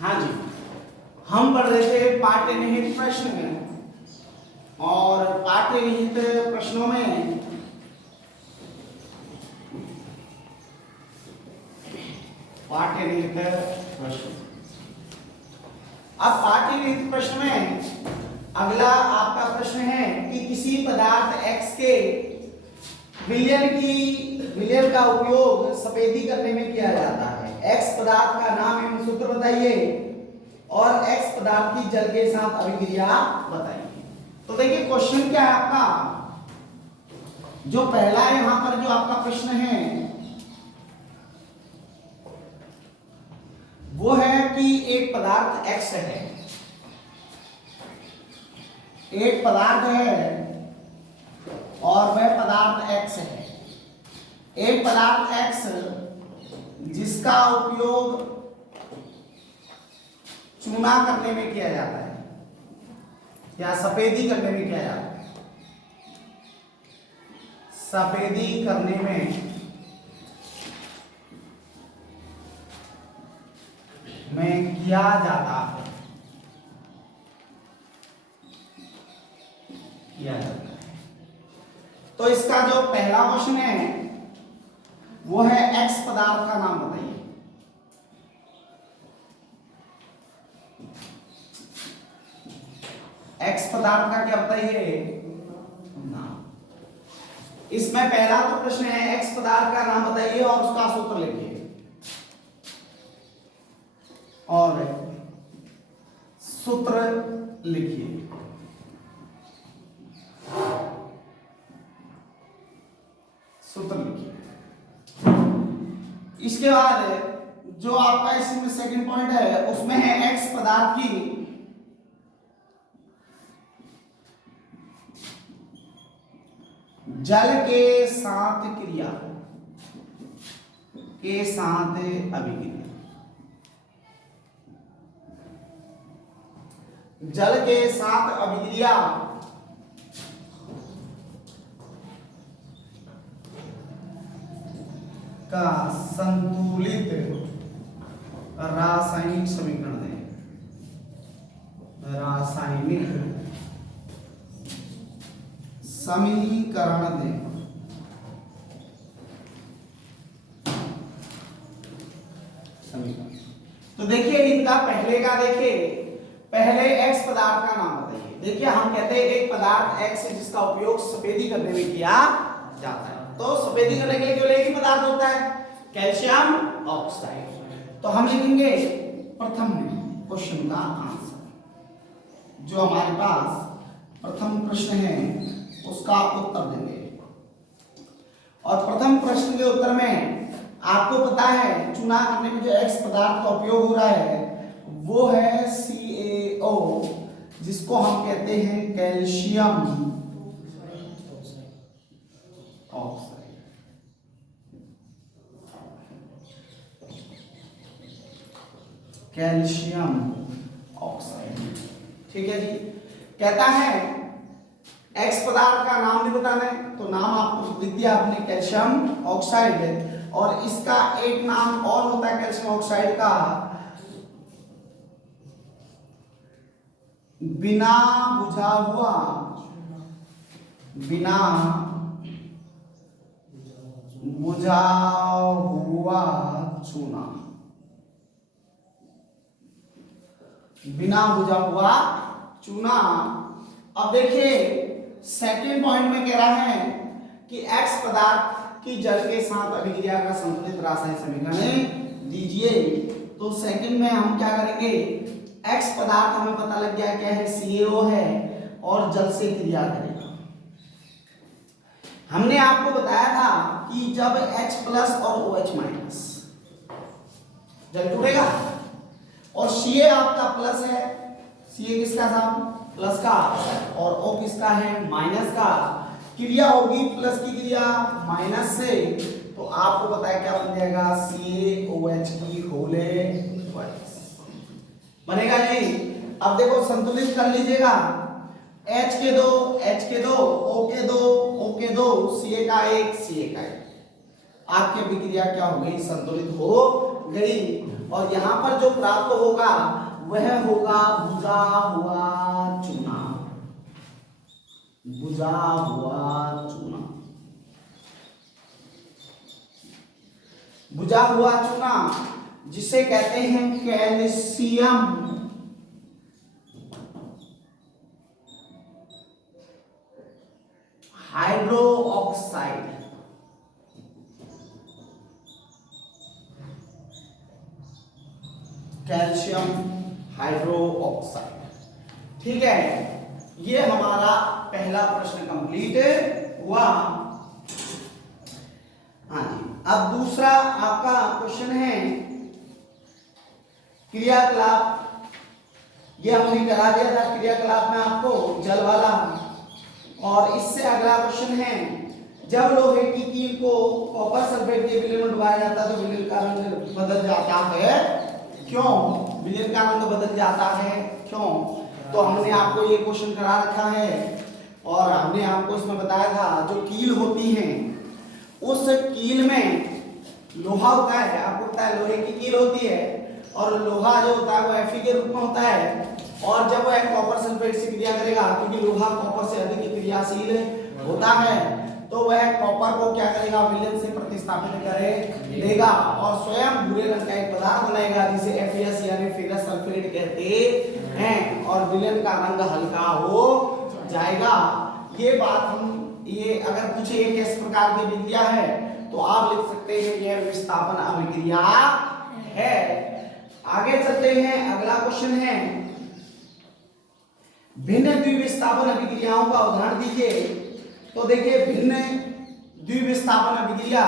हाँ जी, हम पढ़ रहे थे पाठ्यनिहित प्रश्न में, और पाठ्यनिहित प्रश्नों में अब पाठ्यनिहित प्रश्न में अगला आपका प्रश्न है कि किसी पदार्थ X के विलयन का उपयोग सफेदी करने में किया जाता है। X पदार्थ का नाम एवं सूत्र बताइए और X पदार्थ की जल के साथ अभिक्रिया बताइए। तो देखिए क्वेश्चन क्या है आपका, जो पहला यहां पर जो आपका प्रश्न है वो है कि एक पदार्थ X है, एक पदार्थ है और वह पदार्थ X है। एक पदार्थ X जिसका उपयोग चूना करने में किया जाता है या सफेदी करने में किया जाता है, सफेदी करने में किया जाता है, तो इसका जो पहला क्वेश्चन है वो है X पदार्थ का नाम बताइए। X पदार्थ का क्या बताइए नाम। इसमें पहला तो प्रश्न है X पदार्थ का नाम बताइए और उसका सूत्र लिखिए, और सूत्र लिखिए। सूत्र लिखिए। इसके बाद जो आपका इसमें सेकंड पॉइंट है उसमें है X पदार्थ की जल के साथ क्रिया के साथ अभिक्रिया। जल के साथ अभिक्रिया का संतुलित रासायनिक समीकरण है। रासायनिक समीकरण दें। तो देखिए इनका पहले का देखिए, पहले X पदार्थ का नाम बताइए। देखिए हम कहते हैं एक पदार्थ X जिसका उपयोग सफेदी करने में किया जाता है, तो सफेदी करने के लिए केवल एक ही पदार्थ होता है, कैल्शियम ऑक्साइड। तो हम लिखेंगे प्रथम क्वेश्चन का आंसर, जो हमारे पास प्रथम प्रश्न है उसका उत्तर देंगे। और प्रथम प्रश्न के उत्तर में आपको पता है चूना करने में जो X पदार्थ का उपयोग हो रहा है वो है CaO, जिसको हम कहते हैं कैल्शियम ऑक्साइड। कैल्शियम ऑक्साइड, ठीक है जी। कहता है X पदार्थ का नाम भी बताना है, तो नाम आपको लिख दिया आपने कैल्शियम ऑक्साइड। और इसका एक नाम और होता है कैल्शियम ऑक्साइड का, बिना बुझा हुआ चूना। बिना बुझा हुआ चूना। अब देखिए सेकंड पॉइंट में कह रहा है कि X पदार्थ की जल के साथ अभिक्रिया का संतुलित रासायनिक समीकरण दीजिए। तो सेकंड में हम क्या करेंगे, X पदार्थ हमें पता लग गया क्या है, CaO है और जल से क्रिया करेगा। हमने आपको बताया था कि जब H प्लस और OH माइनस जल टूटेगा और Ca आपका प्लस है, Ca किसका था प्लस का, और O किसका है माइनस का, क्रिया होगी प्लस की क्रिया माइनस से, तो आपको पता है क्या बन जाएगा CaOH की होले बनेगा जी। अब देखो संतुलित कर लीजिएगा, H के दो O के दो Ca का एक Ca का एक, आपकी अभिक्रिया क्या हो गई संतुलित हो गई और यहाँ पर जो प्राप्त होगा वह होगा बुझा हुआ चूना, बुझा हुआ चूना, बुझा हुआ चूना जिसे कहते हैं कैल्शियम हाइड्रोक्साइड। Calcium hydroxide. ठीक है, ये हमारा पहला प्रश्न कंप्लीट हुआ। हाँ जी, अब दूसरा आपका क्वेश्चन है क्रियाकलाप। ये हमने करा दिया था क्रियाकलाप में आपको जल वाला। और इससे अगला क्वेश्चन है जब लोहे की कील को कॉपर सल्फेट के विलयन में डुबाया जाता है तो विलयन का रंग बदल जाता है, क्यों? विलयन का रंग बदल जाता है क्यों? तो हमने आपको ये क्वेश्चन करा रखा है और हमने आपको इसमें बताया था जो कील होती है उस कील में लोहा होता है, आपको पता है लोहे की कील होती है और लोहा जो होता है वो Fe के रूप में होता है और जब वह कॉपर सल्फेट से क्रिया करेगा, क्योंकि लोहा कॉपर से अधिक क्रियाशील होता है, तो वह कॉपर को क्या करेगा, विलयन से प्रतिस्थापित करेगा और स्वयं भूरे रंग का एक पदार्थ बनाएगा जिसे FeS यानी फेरस सल्फेट कहते हैं और विलयन का रंग हल्का हो जाएगा। ये बात हम ये अगर पूछे ये किस प्रकार की विक्रिया है तो आप लिख सकते हैं यह विस्थापन अभिक्रिया है। आगे चलते हैं, अगला क्वेश्चन है भिन्न द्विविस्थापन अभिक्रियाओं का उदाहरण दीजिए। तो देखिए भिन्न द्विविस्थापन अभिक्रिया,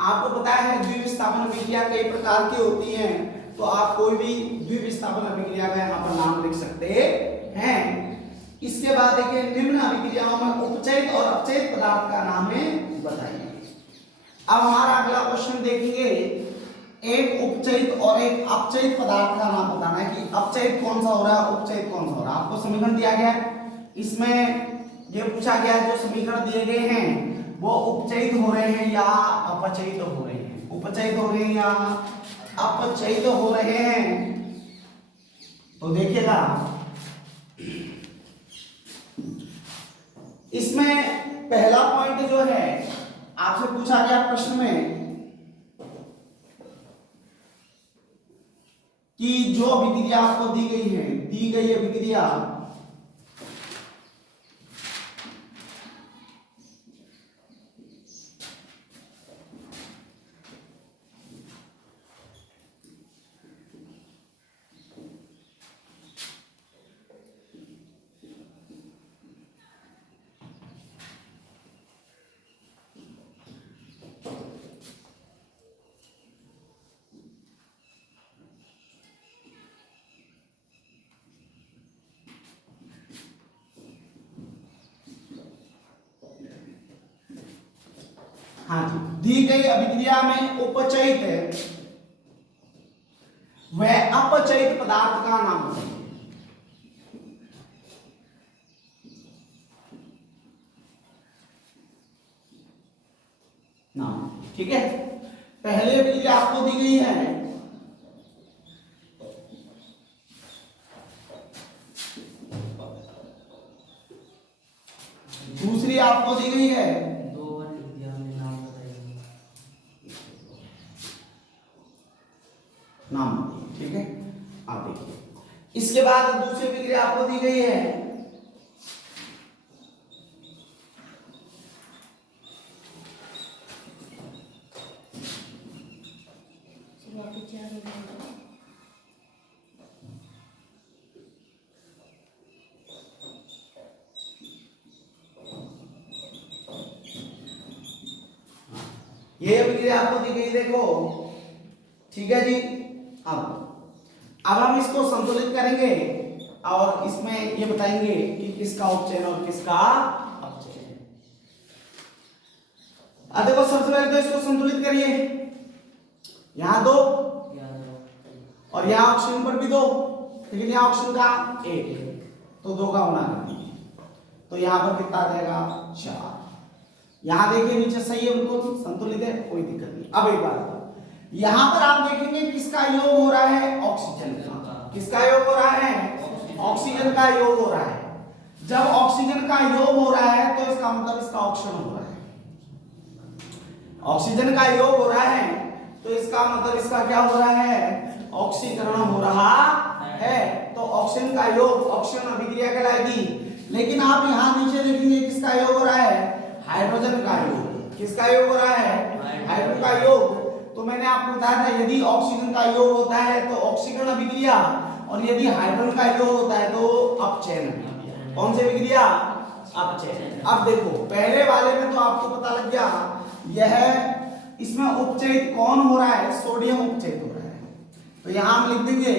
आपको पता है द्विविस्थापन अभिक्रिया कई प्रकार की होती हैं, तो आप कोई भी द्विविस्थापन अभिक्रिया का यहाँ पर नाम लिख सकते हैं। इसके बाद देखिए निम्न अभिक्रियाओं में उपचयित और अपचयित पदार्थ का नाम बताइए। अब हमारा अगला क्वेश्चन देखेंगे एक उपचयित और एक अपचयित पदार्थ का नाम बताना है कि अपचयित कौन सा हो रहा है, उपचयित कौन सा हो रहा है। आपको समीकरण दिया गया है, इसमें ये पूछा गया है जो समीकरण दिए गए हैं वो उपचयित हो रहे हैं या अपचयित हो रहे हैं, उपचयित हो रहे हैं या अपचयित हो रहे हैं। तो देखिएगा इसमें पहला पॉइंट जो है आपसे पूछा गया प्रश्न में कि जो अभिक्रिया आपको दी गई है, दी गई अभिक्रिया हाँ जी, दी गई अभिक्रिया में उपचयित व अपचयित पदार्थ का नाम बताइए। नाम, ठीक है। पहले अभिक्रिया आपको दी गई है दूसरी आपको दी गई है नाम, ठीक है। आप देखिए इसके बाद दूसरी अभिक्रिया आपको दी गई है ये अभिक्रिया आपको दी गई, देखो ठीक है जी। अब हम इसको संतुलित करेंगे और इसमें ये बताएंगे कि किसका उपचयन और किसका अपचयन। अब देखो सबसे पहले तो इसको संतुलित करिए, यहां दो और यहां ऑक्सीजन पर भी दो, लेकिन यहां ऑक्सीजन का एक है तो दो का होना नहीं, तो यहां पर कितना आ जाएगा 4। यहां देखिए नीचे सही है, उनको संतुलित है, कोई दिक्कत नहीं। अब एक बात यहां पर आप देखेंगे किसका योग हो रहा है, ऑक्सीजन का। किसका योग हो रहा है, ऑक्सीजन का योग हो रहा है। जब ऑक्सीजन का योग हो रहा है तो इसका मतलब इसका ऑक्सीजन हो रहा है। ऑक्सीजन का योग हो रहा है तो इसका मतलब इसका क्या हो रहा है, ऑक्सीकरण हो रहा है। तो ऑक्सीजन का योग ऑक्सीजन अभिक्रिया कहलाएगी। लेकिन आप यहां नीचे देखेंगे किसका योग हो रहा है, हाइड्रोजन का योग। किसका योग हो रहा है, हाइड्रोजन का योग। तो मैंने आपको बताया था यदि ऑक्सीजन का योग होता है तो ऑक्सीकरण अभिक्रिया, और यदि हाइड्रोजन का योग होता है तो अपचयन अभिक्रिया। कौन सी अभिक्रिया, अपचयन। अब देखो पहले वाले में तो आपको पता लग गया, यह इसमें उपचयित कौन हो रहा है, सोडियम उपचयित हो रहा है। तो यहां हम लिख देंगे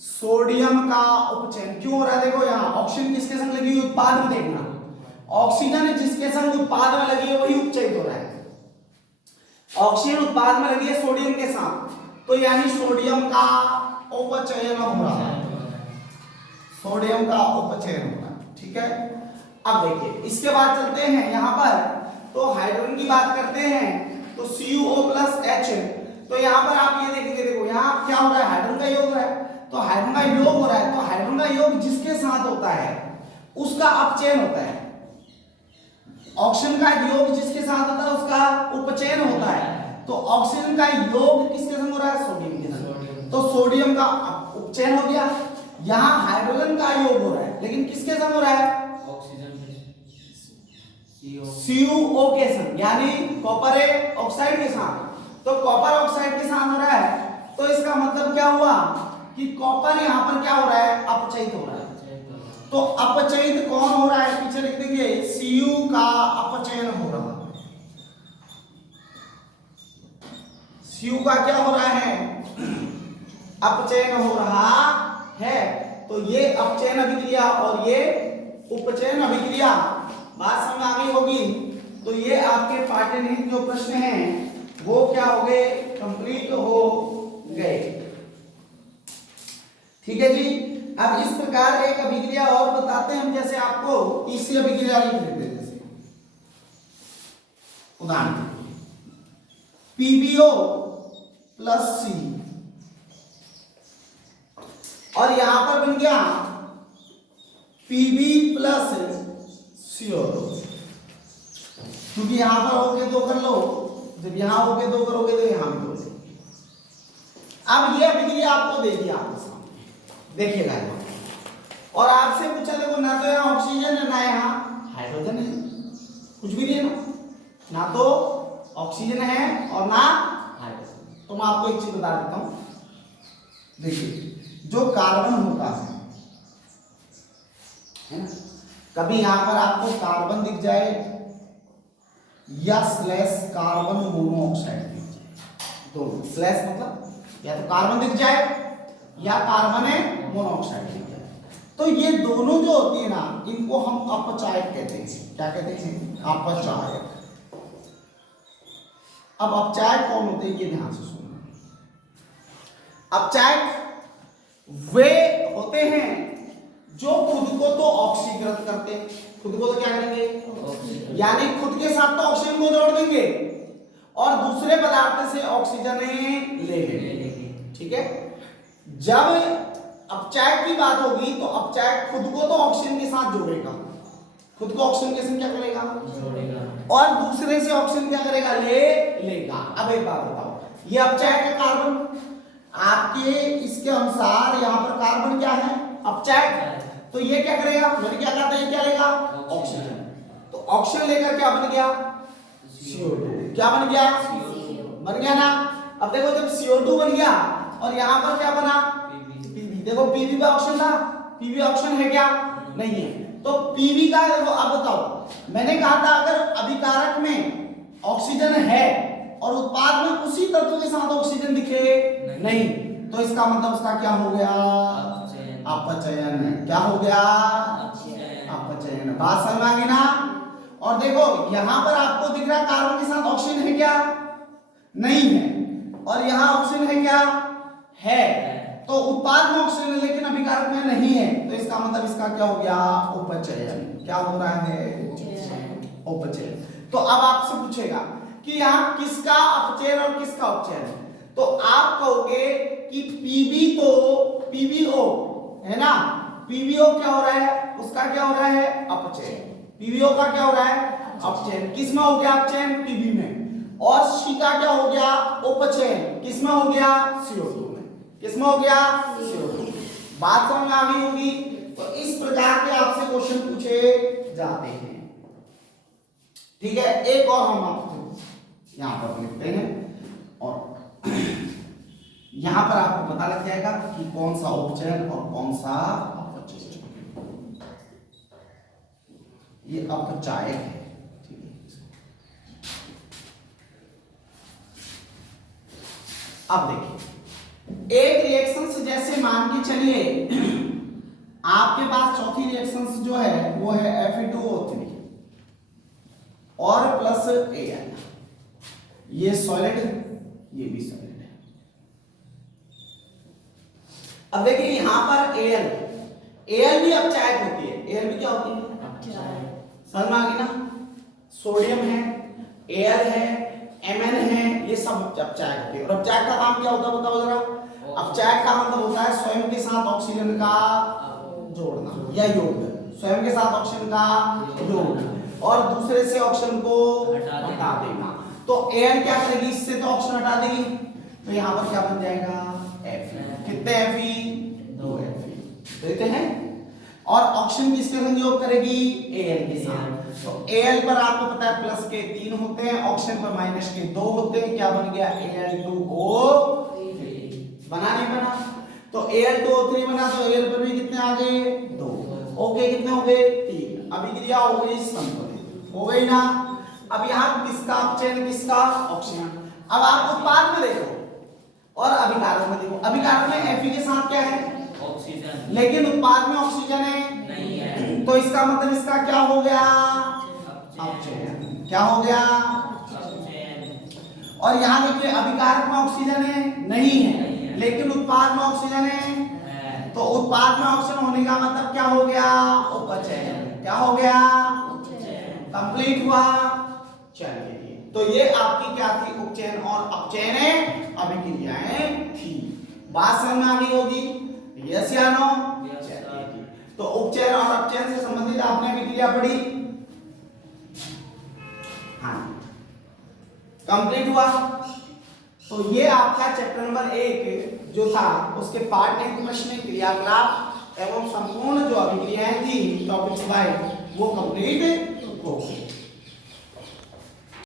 सोडियम का उपचयन क्यों हो रहा है। देखो यहाँ ऑक्सीजन किसके संग लगी हुई, उत्पाद में देखना, ऑक्सीजन जिसके संग उत्पाद में लगी है वही उपचयित हो रहा है। ऑक्सीजन उत्पाद में लगी है सोडियम के साथ, तो यानी सोडियम का उपचयन हो रहा है, सोडियम का उपचयन हो रहा है। ठीक है, अब देखिए इसके बाद चलते हैं यहाँ पर, तो हाइड्रोजन की बात करते हैं तो CuO+H। तो यहाँ पर आप ये देखेंगे, देखो यहाँ क्या हो रहा है, हाइड्रोजन का योग हो रहा है। तो हाइड्रोजन का योग हो रहा है, तो हाइड्रोजन का योग जिसके साथ होता है उसका अपचयन होता है। ऑक्सीजन का योग जिसके साथ होता है उसका उपचयन होता है। तो ऑक्सीजन का योग किसके संग हो रहा है, सोडियम के संग। तो सोडियम का उपचयन हो गया। यहाँ हाइड्रोजन का योग हो रहा है, लेकिन किसके संग हो रहा है, CuO के संग, यानी कॉपर ऑक्साइड के साथ। तो कॉपर ऑक्साइड के साथ हो रहा है, तो इसका मतलब क्या हुआ कि कॉपर यहाँ पर क्या हो रहा है, अपचयित हो रहा है। तो अपचयित कौन हो रहा है, पीछे लिख देंगे Cu का अपचयन हो रहा है। Cu का क्या हो रहा है, अपचयन हो रहा है। तो ये अपचयन अभिक्रिया और ये उपचयन अभिक्रिया बात समझ आ गई होगी। तो ये आपके पाठ्यनिहित जो प्रश्न हैं वो क्या हो गए, कंप्लीट हो गए। ठीक है जी। अब इस प्रकार एक अभिक्रिया और बताते हैं हम, जैसे आपको तीसरी अभिक्रिया लिख देते हैं। जैसे उदाहरण PbO + C, और यहां पर बन गया Pb + CO2। क्योंकि यहां पर होके दो कर लो, जब यहां होके दो करोगे तो यहां भी दो। अब ये अभिक्रिया आपको दे दिया आपके सामने, देखिएगा। और आपसे पूछा, देखो ना तो यहाँ ऑक्सीजन है ना यहाँ हाइड्रोजन है, कुछ भी नहीं है ना तो ऑक्सीजन है और ना हाइड्रोजन। तो मैं आपको एक चीज बता देता हूं, देखिए जो कार्बन होता है ना, कभी यहां पर आपको कार्बन दिख जाए या स्लैश कार्बन मोनोऑक्साइड दिख जाए, दोनों स्लैश मतलब या तो कार्बन दिख जाए या कार्बन मोनोऑक्साइड दिख जाए, तो ये दोनों जो होती है ना, इनको हम अपचायक कहते हैं। क्या कहते हैं, अपचायक। अब अपचायक कौन होते हैं, ये ध्यान से सुनना। अपचायक वे होते हैं जो खुद को तो ऑक्सीकृत करते हैं, खुद को तो क्या करेंगे, यानी खुद के साथ तो ऑक्सीजन को जोड़ देंगे और दूसरे पदार्थ से ऑक्सीजन ले लेंगे। ठीक है, जब अपचायक की बात होगी तो अपचायक खुद को तो ऑक्सीजन के साथ जोड़ेगा, खुद को ऑक्सीजन के साथ क्या करेगा, जोड़ेगा, और दूसरे से ऑक्सीजन क्या करेगा, लेगा। अब एक बात बताओ, ये अपचायक है कार्बन, आपके इसके अनुसार यहाँ पर कार्बन क्या है, अपचायक। तो ये क्या करेगा, मैंने क्या कहा था, ये क्या लेगा, ऑक्सीजन। तो ऑक्सीजन लेकर क्या बन गया, CO2। क्या बन गया, बन गया ना। अब देखो जब CO2 बन गया और यहाँ पर क्या बना, Pb। देखो Pb का ऑक्सीजन था, Pb ऑक्सीजन है क्या, नहीं है। तो Pb का देखो, अब बताओ, मैंने कहा था अगर अभिकारक में ऑक्सीजन है और उत्पाद में उसी तत्व के साथ ऑक्सीजन दिखे नहीं, तो इसका मतलब उसका क्या हो गया, अपचयन। क्या हो गया, अपचयन। बात समझ में आ गई ना। और देखो यहां पर आपको दिख रहा है कार्बन के साथ ऑक्सीजन है क्या, नहीं है, और यहां ऑक्सीजन है क्या, है। तो उत्पाद में ऑक्सीजन है लेकिन अभिकारक में नहीं है, तो इसका मतलब इसका क्या हो गया, उपचयन। क्या हो रहा है, उपचयन। तो अब आपसे पूछेगा कि यहाँ किसका अपचयन और किसका उपचयन है। तो आप कहोगे कि पीबी तो पीबीओ है ना, पीबीओ क्या हो रहा है, उसका क्या हो रहा है, अपचयन। पीबीओ का क्या हो रहा है, अपचयन। किसमें हो गया अपचयन, पीबी में। और सी का क्या हो गया, उपचयन। किसमें हो गया, CO2 में। किसमें हो गया, CO2। बात समझ में आ गई होगी। तो इस प्रकार के आपसे क्वेश्चन पूछे जाते हैं। ठीक है, एक और हम आपसे यहां पर लिखते हैं और यहां पर आपको पता लग जाएगा कि कौन सा उपचयन और कौन सा अपचयन। ये अपचायक है। ठीक है, अब देखिए एक रिएक्शन से जैसे मान के चलिए आपके पास चौथी रिएक्शन जो है वो है Fe2O3 और प्लस Al। ये सॉलिड, ये भी सॉलिड है। अब देखिए यहां पर Al भी अपचायक होती है। Al भी क्या होती है, समझ में आ गई ना। सोडियम है, Al है, Mn है, ये सब अपचायक होती है। और अपचायक का काम क्या होता है बताओ जरा। अपचायक का मतलब होता है स्वयं के साथ ऑक्सीजन का जोड़ना या योग, स्वयं के साथ ऑक्सीजन का योग और दूसरे से ऑक्सीजन को हटा देना। तो एयर क्या करेगी, इससे तो ऑक्सीजन हटा देगी, तो यहां पर क्या बन जाएगा, Fe। कितने Fe, 2 Fe देते हैं। और ऑक्सीजन किसके संग योग करेगी, Al के साथ। तो Al पर आपको पता है प्लस के 3 होते हैं, ऑक्सीजन पर माइनस के 2 होते हैं। क्या बन गया, Al2O3 बना नहीं बना। तो Al2O3 बना, तो Al पर भी कितने आ गए, 2। ओके कितने हो गए, 3। अभिक्रिया हो गई संतुलित, हो गई ना। अब यहाँ किसका अपचयन, किसका, ऑक्सीजन। अब आप उत्पाद में देखो और अभिकारक में देखो। अभिकारक में Fe के साथ क्या है, ऑक्सीजन, लेकिन उत्पाद में ऑक्सीजन है नहीं है। तो इसका मतलब इसका क्या हो गया, अपचयन। क्या हो गया, अपचयन। और यहाँ देखिए अभिकारक में ऑक्सीजन है नहीं है, लेकिन उत्पाद में ऑक्सीजन है। तो उत्पाद में ऑक्सीजन होने का मतलब क्या हो गया, उपचयन। क्या हो गया, कंप्लीट हुआ। चलिए तो ये आपकी क्या थी, उपचयन और अपचयन अभिक्रियाएं थी। बात समझ में आ गई होगी, यस या नो। तो उपचयन और अपचयन से संबंधित आपने अभिक्रिया पढ़ी, हाँ कंप्लीट हुआ। तो ये आपका चैप्टर नंबर 1 जो था उसके पार्ट 9 प्रश्न क्रियाकलाप एवं संपूर्ण जो अभिक्रियाएं थी टॉपिक्स वाइज वो कंप्लीट हो गई।